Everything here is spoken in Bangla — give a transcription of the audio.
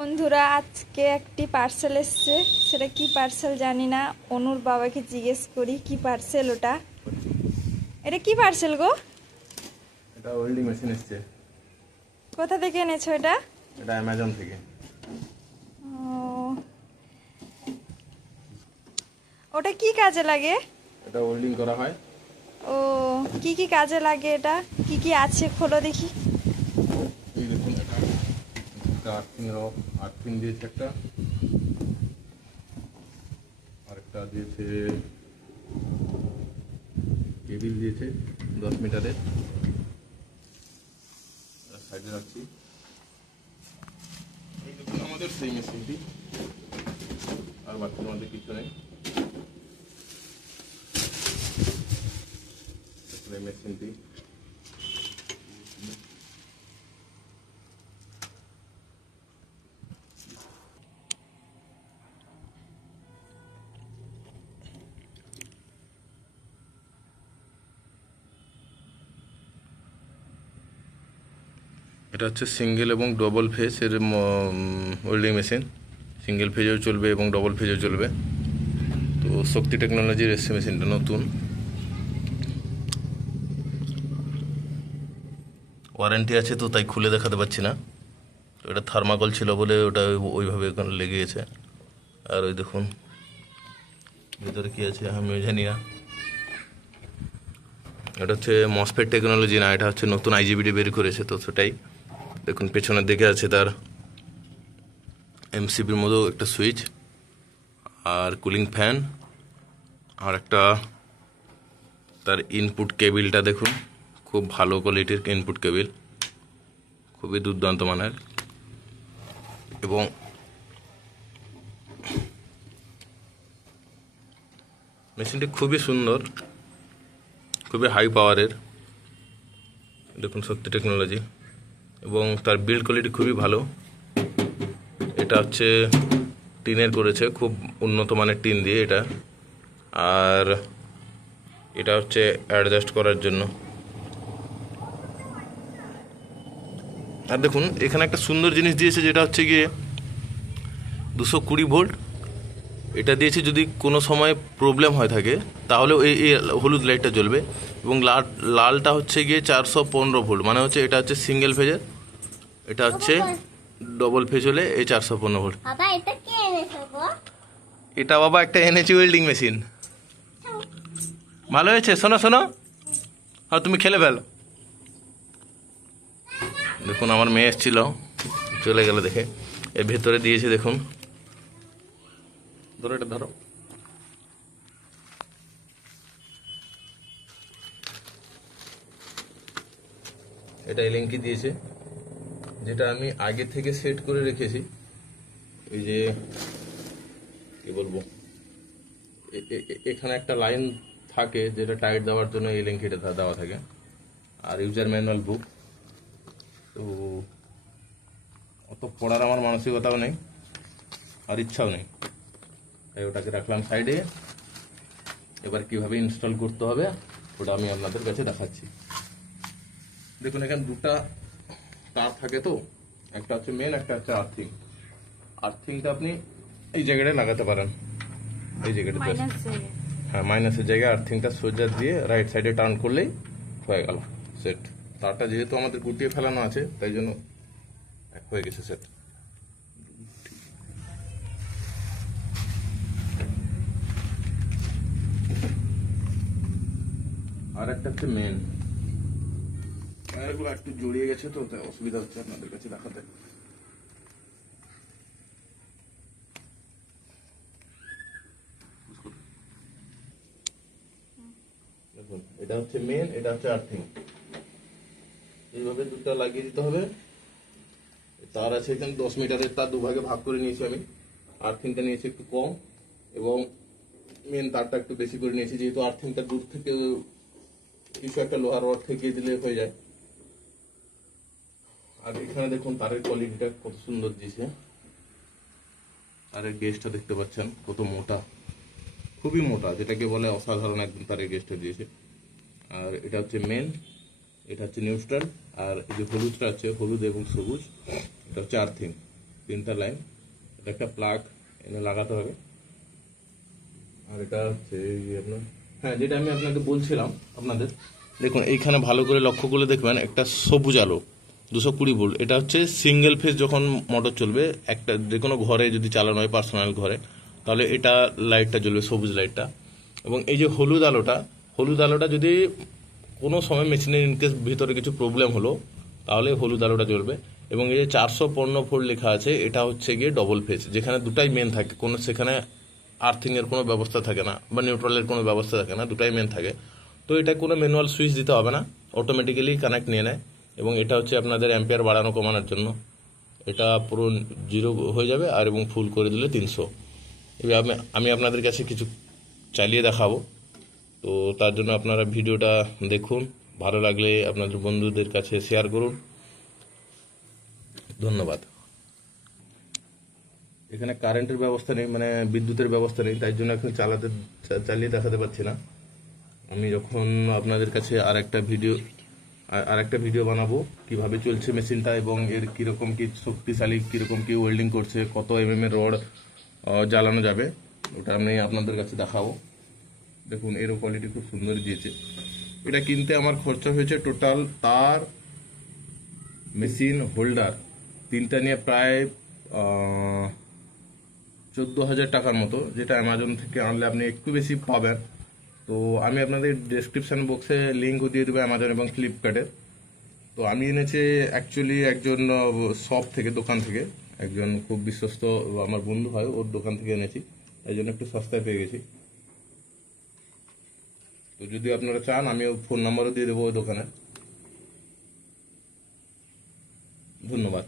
বন্ধুরা আজকে একটি পার্সেল এসছে, সেটা কি পার্সেল জানি না। অনুর বাবাকে জিজ্ঞেস করি কি পার্সেল ওটা। এটা কি পার্সেল গো? এটা ওয়েল্ডিং মেশিন এসছে। কোথা থেকে এনেছো এটা? এটা অ্যামাজন থেকে। ওটা কি কাজে লাগে? এটা ওয়েল্ডিং করা হয়। ও, কি কি কাজে লাগে এটা? কি কি আছে খোলো দেখি। এই দেখুন, এটা আর্থিং দিয়েছে একটা, আরেকটা দিয়েছে কেবিল দিয়েছে 10 মিটারের, সাইডে রাখছি। এই দেখুন আমাদের সেই মেশিনটি, আর বাকি আমাদের কিছু নেই। মেশিনটি এটা হচ্ছে সিঙ্গেল এবং ডবল ফেজের ওয়েল্ডিং মেশিন। সিঙ্গেল ফেজেও চলবে এবং ডবল ফেজেও চলবে। তো শক্তি টেকনোলজির এসছে মেশিনটা, নতুন। ওয়ারেন্টি আছে তো তাই খুলে দেখাতে পারছি না। তো এটা থার্মাকল ছিল বলে ওটা ওইভাবে ওখানে লেগে গেছে। আর ওই দেখুন ভিতরে কি আছে আমিও জানি না। এটা হচ্ছে মসফেট টেকনোলজি না, এটা হচ্ছে নতুন আইজিবিডি বের করেছে, তো সেটাই দেখুন পেছনের দিকে আছে তার এমসিবির মতো একটা সুইচ আর কুলিং ফ্যান, আর একটা তার ইনপুট কেবিলটা দেখুন, খুব ভালো কোয়ালিটির ইনপুট কেবিল, খুবই দুর্দান্ত মানের। এবং মেশিনটি খুবই সুন্দর, খুবই হাই পাওয়ারের। দেখুন শক্তি টেকনোলজি, এবং তার বিল্ড কোয়ালিটি খুবই ভালো। এটা হচ্ছে টিনের করেছে, খুব উন্নত মানের টিন দিয়ে এটা। আর এটা হচ্ছে অ্যাডজাস্ট করার জন্য। আর দেখুন এখানে একটা সুন্দর জিনিস দিয়েছে, যেটা হচ্ছে গিয়ে 220 ভোল্ট। এটা দিয়েছে যদি কোনো সময় প্রবলেম হয়ে থাকে তাহলে এই হলুদ লাইটটা জ্বলবে। এবং লালটা হচ্ছে গিয়ে 415 ভোল্ট, মানে হচ্ছে এটা হচ্ছে সিঙ্গেল ফেজের, এটা হচ্ছে ডবল ফেজ হলে এই 415 ভোল্ট। এটা বাবা একটা এনেছি ওয়েল্ডিং মেশিন। ভালো হয়েছে, শোনো শোনো, হ্যাঁ তুমি খেলে ফেলো। দেখুন আমার মেয়ে এসেছিল, চলে গেল দেখে। এর ভেতরে দিয়েছে দেখুন, ধরো এটা ধরো। এটা এলএনকি দিয়েছে, যেটা আমি আগে থেকে সেট করে রেখেছি। এই যে কি বলবো, এখানে একটা লাইন থাকে যেটা টাইট দেওয়ার জন্য এই লিঙ্কটা দেওয়া থাকে। আর ইউজার ম্যানুয়াল বুক, তো অত পড়ার আমার মানসিকতাও নেই আর ইচ্ছাও নেই, তাই ওটাকে রাখলাম সাইডে। এবার কিভাবে ইনস্টল করতে হবে ওটা আমি আপনাদের কাছে দেখাচ্ছি। দেখুন এখানে দুটা তার থাকে, তো একটা হচ্ছে মেন, একটা হচ্ছে আর্থিং। আর্থিংটা আপনি এই জায়গাটায় লাগাতে পারেন, এই জায়গাটা, হ্যাঁ মাইনাসের জায়গায় আর্থিংটা সোজা দিয়ে রাইট সাইডে টার্ন করলেই হয়ে গেল সেট। তারটা যেহেতু আমাদের গুটিয়ে ফেলানো আছে তাই জন্য হয়ে গেছে সেট। আর একটা হচ্ছে মেন, টায়ারগুলো একটু জড়িয়ে গেছে তো তাই অসুবিধা হচ্ছে আপনাদের কাছে দেখাতে। দেখুন এটা হচ্ছে মেন, এটা হচ্ছে আর্থিং। এইভাবে দুটো লাগিয়ে দিতে হবে। তার আছে এখানে 10 মিটারের তার, দুভাগে ভাগ করে নিয়েছি আমি। আর্থিংটা নিয়েছি একটু কম এবং মেন তারটা একটু বেশি করে নিয়েছি, যেহেতু আর্থিংটা দূর থেকে কিছু একটা লোহার রড ঠেকিয়ে দিলে হয়ে যায়। আর এখানে দেখুন তারের কোয়ালিটিটা কত সুন্দর দিয়েছে। তারের গেজটা দেখতে পাচ্ছেন কত মোটা, খুবই মোটা, যেটাকে বলে অসাধারণ একদম তারের গেজটা দিয়েছে। আর এটা হচ্ছে মেন, এটা হচ্ছে নিউট্রাল, আর এই যে হলুদটা আছে, হলুদ এবং সবুজ, এটা হচ্ছে আর্থিং। 3টা লাইন, এটা একটা প্লাগ এনে লাগাতে হবে। আর এটা হচ্ছে আপনার, হ্যাঁ যেটা আমি আপনাকে বলছিলাম আপনাদের, দেখুন এইখানে ভালো করে লক্ষ্য করে দেখবেন একটা সবুজ আলো 220 ভোল্ট, এটা হচ্ছে সিঙ্গেল ফেজ যখন মোটর চলবে একটা যে কোনো ঘরে যদি চালানো হয় পার্সোনাল ঘরে, তাহলে এটা লাইটটা জ্বলবে, সবুজ লাইটটা। এবং এই যে হলুদ আলোটা যদি কোনো সময় মেশিনের ইনকেস ভিতরে কিছু প্রবলেম হলো তাহলে হলুদ আলোটা জ্বলবে। এবং এই যে 415 ভোল্ট লেখা আছে, এটা হচ্ছে গিয়ে ডবল ফেজ, যেখানে দুটাই মেন থাকে, কোনো সেখানে আর্থিং এর কোনো ব্যবস্থা থাকে না বা নিউট্রালের কোনো ব্যবস্থা থাকে না, দুটাই মেন থাকে। তো এটা কোনো ম্যানুয়াল সুইচ দিতে হবে না, অটোমেটিক্যালি কানেক্ট নিয়ে নেয়। এবং এটা হচ্ছে আপনাদের অ্যাম্পিয়ার বাড়ানো কমানোর জন্য, এটা পুরো 0 হয়ে যাবে আর এবং ফুল করে দিলে 300। এবার আমি আপনাদের কাছে কিছু চালিয়ে দেখাবো, তো তার জন্য আপনারা ভিডিওটা দেখুন, ভালো লাগলে আপনাদের বন্ধুদের কাছে শেয়ার করুন। ধন্যবাদ। এখানে কারেন্টের ব্যবস্থা নেই, মানে বিদ্যুতের ব্যবস্থা নেই, তাই জন্য এখন চালিয়ে দেখাতে পারছি না। আমি যখন আপনাদের কাছে আর একটা ভিডিও বানাবো কিভাবে চলছে মেশিনটা এবং এর কিরকম কি শক্তিশালী, কিরকম কি ওয়েল্ডিং করছে, কত mm এর রড জ্বালানো যাবে, ওটা আমি আপনাদের কাছে দেখাবো। দেখুন এরও কোয়ালিটি খুব সুন্দর দিয়েছে। এটা কিনতে আমার খরচা হয়েছে টোটাল তার, মেশিন, হোল্ডার 3টা নিয়ে প্রায় 14,000 টাকার মতো, যেটা অ্যামাজন থেকে আনলে আপনি একটু বেশি পাবেন। তো আমি আপনাদের ডেসক্রিপশন বক্সে লিঙ্কও দিয়ে দেবো অ্যামাজন এবং ফ্লিপকার্টের। তো আমি এনেছি অ্যাকচুয়ালি একজন শপ থেকে, দোকান থেকে, একজন খুব বিশ্বস্ত আমার বন্ধু হয়, ওর দোকান থেকে এনেছি, এই জন্য একটু সস্তায় পেয়ে গেছি। তো যদি আপনারা চান আমি ফোন নাম্বারও দিয়ে দেবো ওই দোকানে। ধন্যবাদ।